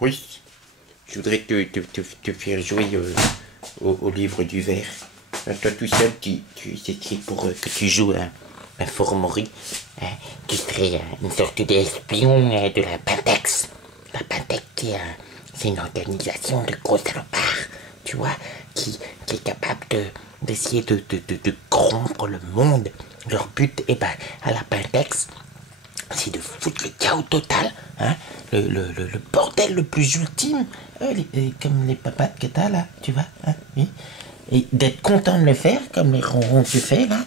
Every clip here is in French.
Oui, je voudrais te faire jouer au livre du verre. Toi tout seul, c'est pour que tu joues un Formori. Tu serais une sorte d'espion de la Pentex. La Pentex, c'est une organisation de gros salopards, tu vois, qui est capable d'essayer de corrompre le monde. Leur but, à la Pentex, c'est de foutre le chaos total, hein, le bordel le plus ultime, comme les papates que t'as là, tu vois, hein, oui. Et d'être content de le faire, comme les ronrons que tu fais là,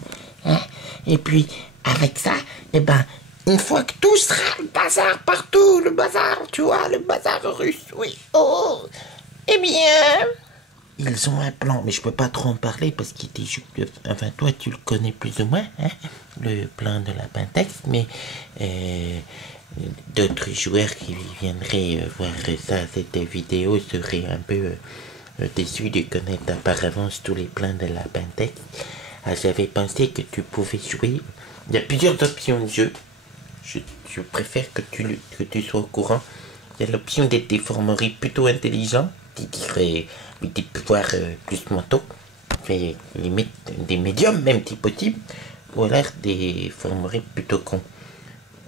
hein. Et puis, avec ça, une fois que tout sera le bazar partout, le bazar, tu vois, le bazar russe, oui, oh, eh bien... Ils ont un plan, mais je peux pas trop en parler parce qu'il était juste... Enfin, toi, tu le connais plus ou moins, hein, le plan de la Pentex, mais d'autres joueurs qui viendraient voir ça, cette vidéo, seraient un peu déçus de connaître par avance tous les plans de la Pentex. J'avais pensé que tu pouvais jouer... Il y a plusieurs options de jeu. Je préfère que tu sois au courant. Il y a l'option d'être des Formeries plutôt intelligents, qui dirait des pouvoirs plus mentaux, fait limite des médiums même si possible, ou alors des Formeries plutôt cons.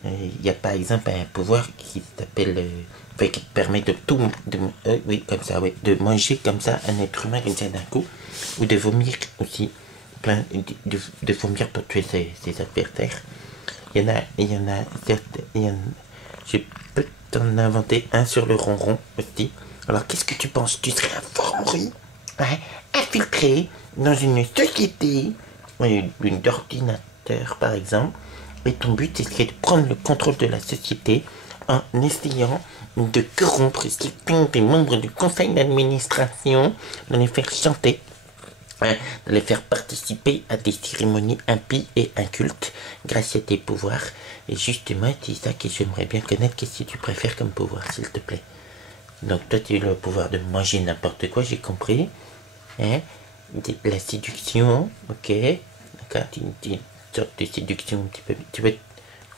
Il y a par exemple un pouvoir qui s'appelle, qui te permet de tout, oui comme ça, oui, de manger comme ça un être humain comme ça d'un coup, ou de vomir aussi, de vomir pour tuer ses adversaires. Il y en a, certes, je peux t'en inventer un sur le ronron aussi. Alors, qu'est-ce que tu penses? Tu serais un Formori, hein, infiltré dans une société, d'ordinateur par exemple, et ton but serait de prendre le contrôle de la société en essayant de corrompre certains des membres du conseil d'administration, de les faire chanter, hein, de les faire participer à des cérémonies impies et incultes grâce à tes pouvoirs. Et justement, c'est ça que j'aimerais bien connaître. Qu'est-ce que tu préfères comme pouvoir, s'il te plaît? Donc toi, tu as le pouvoir de manger n'importe quoi, j'ai compris. Hein? La séduction, ok. D'accord, une sorte de séduction un petit peu. Tu veux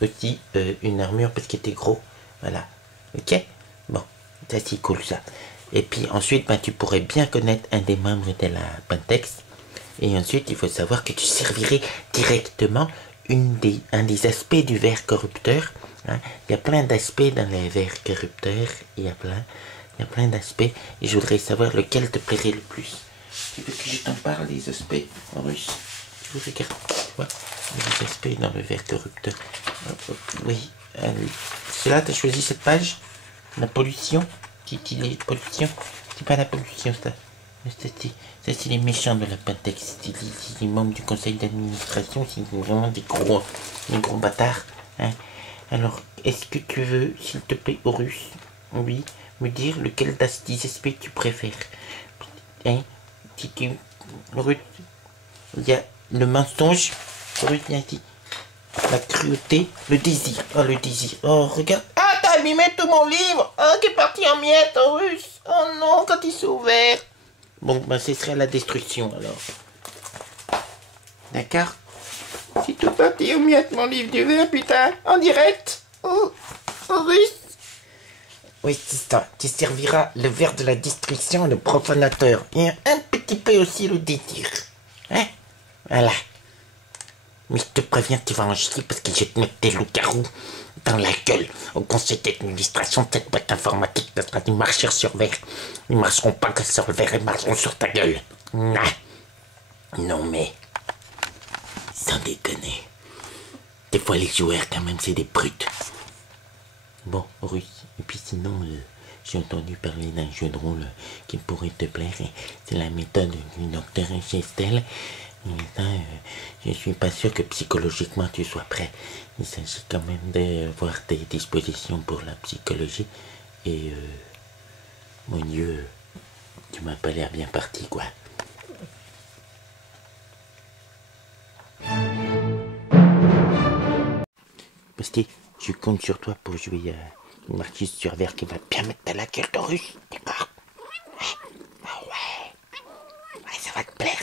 aussi une armure parce que t'es gros. Voilà. Ok. Bon, ça c'est cool ça. Et puis ensuite, tu pourrais bien connaître un des membres de la Pentex. Et ensuite, il faut savoir que tu servirais directement un des aspects du verre corrupteur. Hein. Il y a plein d'aspects dans les verres corrupteurs. Il y a plein d'aspects. Et je voudrais savoir lequel te plairait le plus. Tu veux que je t'en parle, les aspects en russe? Je vous regarde. Ouais. Les aspects dans le verre corrupteur. Oui. C'est là, tu as choisi cette page? La pollution? Les pollutions? C'est pas la pollution, ça. Ça, c'est les méchants de la Pentex. C'est les membres du conseil d'administration. C'est vraiment des gros bâtards. Hein. Alors, est-ce que tu veux, s'il te plaît, Horus, oui, me dire lequel des aspects tu préfères? Hein? Si tu... Horus, il y a le mensonge. Horus, viens ici. La cruauté, le désir. Oh, le désir. Oh, regarde. Ah, t'as abîmé tout mon livre. Oh, qui est parti en miettes, Horus. Oh non, quand il s'est ouvert. Bon, ce serait la destruction, alors. D'accord? C'est tout parti au miettes, mon livre du verre, putain. En direct. Oh, Horus. Oui, c'est ça. Tu serviras le verre de la destruction, le profanateur. Et un petit peu aussi le désir. Hein? Voilà. Mais je te préviens, tu vas en chier parce que je vais te mettre des loups-garous dans la gueule. Au conseil d'administration de cette boîte informatique, ça sera des marcheurs sur verre. Ils marcheront pas que sur le verre, ils marcheront sur ta gueule. Non mais, sans déconner. Des fois les joueurs quand même c'est des brutes. Bon, Horus, et puis sinon, j'ai entendu parler d'un jeu de rôle qui pourrait te plaire. C'est la méthode du docteur Gestel. Mais ça, je suis pas sûr que psychologiquement tu sois prêt. Il s'agit quand même de voir tes dispositions pour la psychologie. Et mon Dieu, tu m'as pas l'air bien parti, quoi. Basti, je compte sur toi pour jouer une marquise sur verre qui va bien mettre à la gueule d'Horus. D'accord? Ah ouais. Ouais, ça va te plaire.